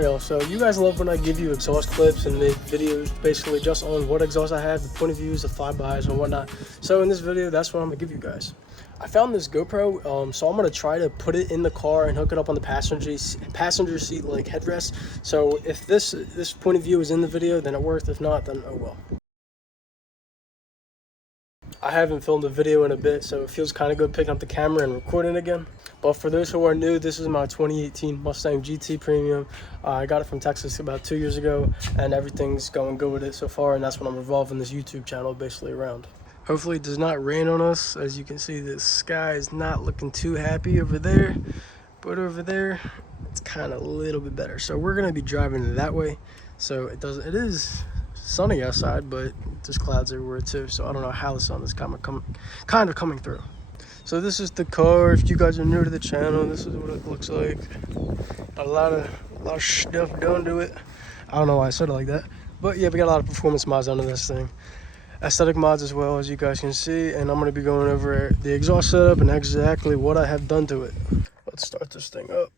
Alright y'all, so you guys love when I give you exhaust clips and make videos basically just on what exhaust I have, the point of views, the flybys and whatnot. So in this video, that's what I'm gonna give you guys. I found this GoPro, so I'm gonna try to put it in the car and hook it up on the passenger seat like headrest. So if this point of view is in the video, then it worked. If not, then oh well. I haven't filmed a video in a bit, so it feels kind of good picking up the camera and recording again. But for those who are new, this is my 2018 Mustang GT Premium. I got it from Texas about 2 years ago, and everything's going good with it so far, and that's what I'm revolving this YouTube channel basically around. Hopefully it does not rain on us. As you can see, the sky is not looking too happy over there, but over there, it's kind of a little bit better. So we're gonna be driving that way. So it is sunny outside, but there's clouds everywhere too. So I don't know how the sun is kind of coming through. So this is the car. If you guys are new to the channel, this is what it looks like. A lot of stuff done to it. I don't know why I said it like that, but yeah, we got a lot of performance mods under this thing, aesthetic mods as well, as you guys can see. And I'm going to be going over the exhaust setup and exactly what I have done to it. Let's start this thing up.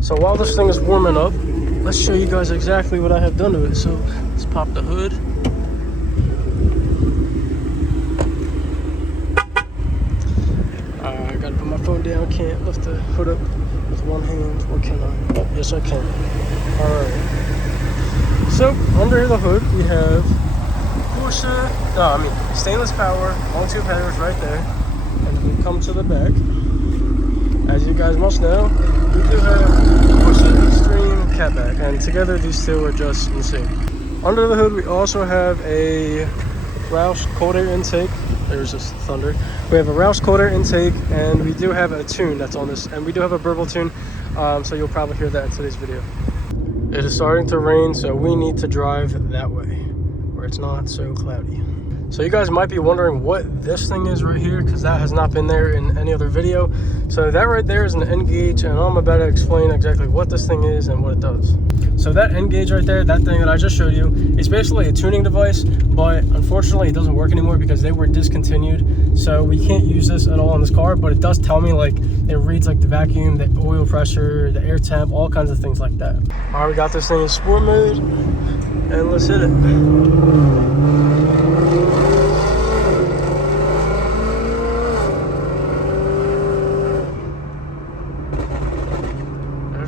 So while this thing is warming up, let's show you guys exactly what I have done to it. So let's pop the hood. I gotta put my phone down. Can't lift the hood up with one hand. Or can I? Oh, yes, I can. Alright. So under the hood we have stainless power, long tube headers right there. And then we come to the back. As you guys must know, we do have Porsche Extreme catback, and together these two are just insane. Under the hood we also have a Roush cold air intake. There's this thunder. We have a Roush cold air intake, and we do have a tune that's on this, and we do have a burble tune, so you'll probably hear that in today's video. It is starting to rain, so we need to drive that way where it's not so cloudy. So you guys might be wondering what this thing is right here, because that has not been there in any other video. So that right there is an N gauge, and I'm about to explain exactly what this thing is and what it does. So that N gauge right there, that thing that I just showed you, is basically a tuning device, but unfortunately it doesn't work anymore because they were discontinued. So we can't use this at all in this car, but it does tell me, like, it reads like the vacuum, the oil pressure, the air temp, all kinds of things like that. All right, we got this thing in sport mode, and let's hit it.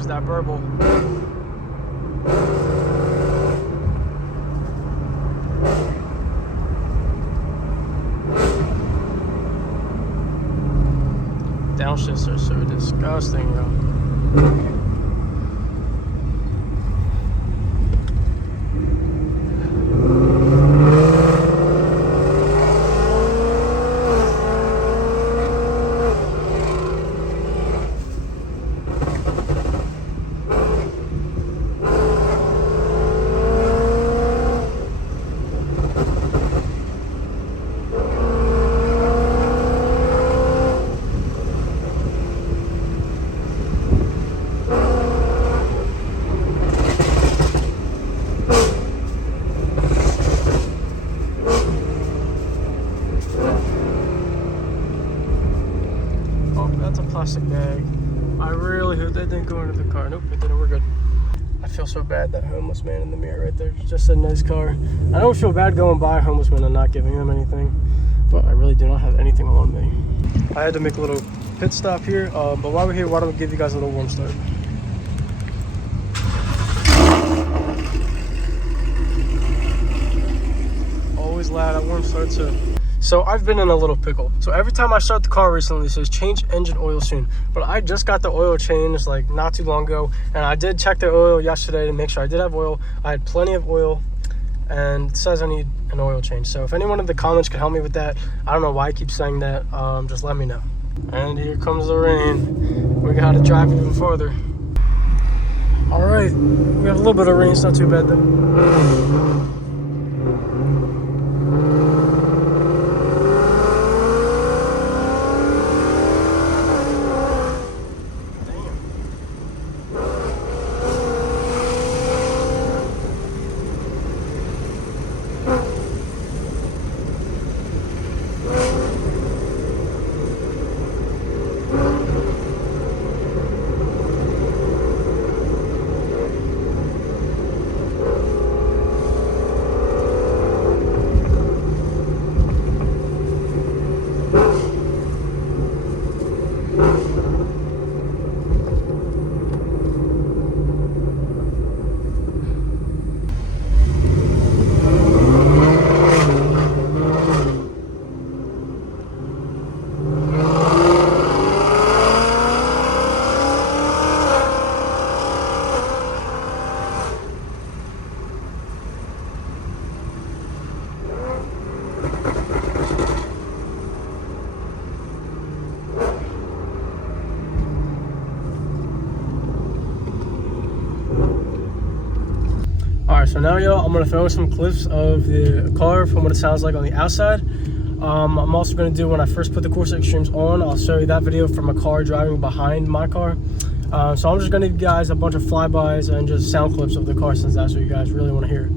That burble. Downshifts are so disgusting, yo. Plastic bag. I really hope that didn't go into the car. Nope, it didn't. We're good. I feel so bad, that homeless man in the mirror right there. Just a nice car. I don't feel bad going by a homeless man and not giving them anything, but I really do not have anything on me. I had to make a little pit stop here, but while we're here, why don't we give you guys a little warm start. Always loud at warm start too. So I've been in a little pickle. So every time I start the car recently, it says change engine oil soon. But I just got the oil changed like not too long ago, and I did check the oil yesterday to make sure I did have oil. I had plenty of oil, and it says I need an oil change. So if anyone in the comments could help me with that, I don't know why I keep saying that, just let me know. And here comes the rain. We gotta drive even farther. All right, we got a little bit of rain. It's not too bad though. Alright, so now y'all, I'm gonna throw in some clips of the car from what it sounds like on the outside. I'm also gonna do, when I first put the Corsa Extremes on, I'll show you that video from a car driving behind my car. So I'm just gonna give you guys a bunch of flybys and just sound clips of the car, since that's what you guys really want to hear.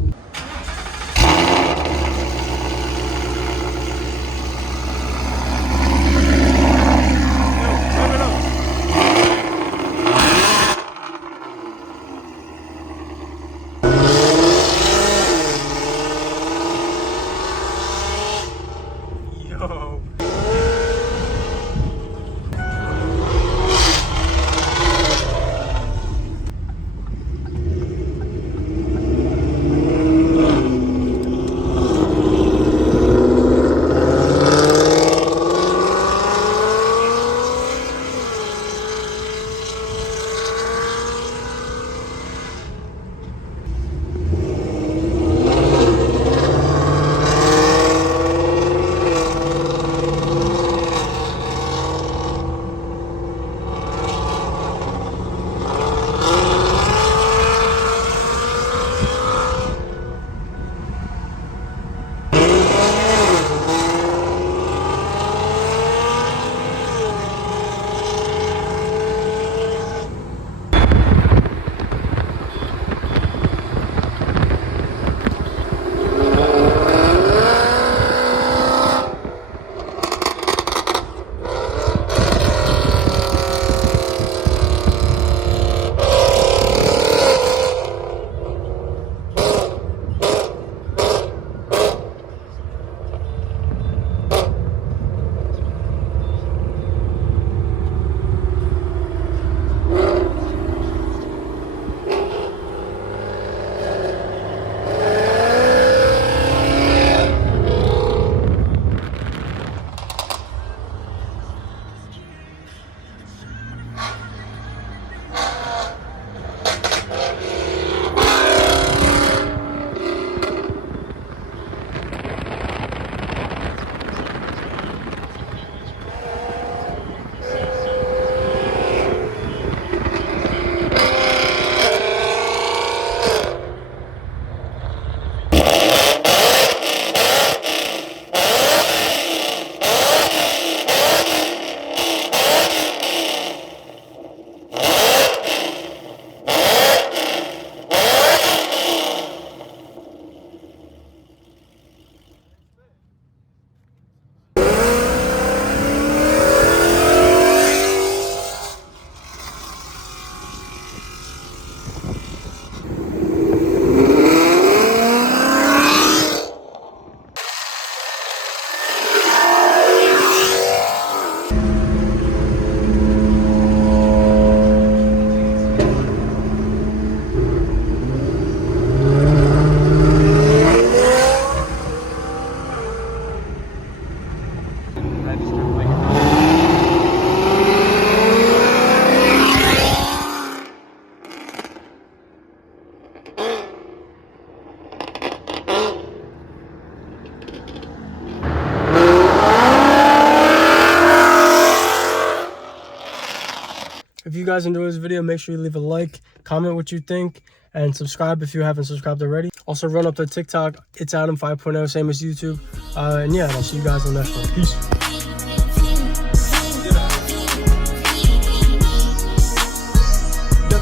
If you guys enjoyed this video, make sure you leave a like, comment what you think, and subscribe if you haven't subscribed already. Also, run up to TikTok. It's Adam 5.0, same as YouTube. And yeah, I'll see you guys on the next one. Peace.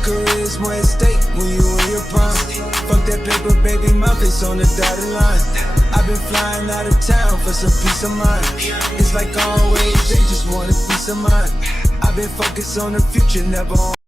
Career's more at stake when you in your prime. Fuck that paper, baby, my face on the dotted line. I've been flying out of town for some peace of mind. It's like always, they just want a peace of mind. I've been focused on the future, never on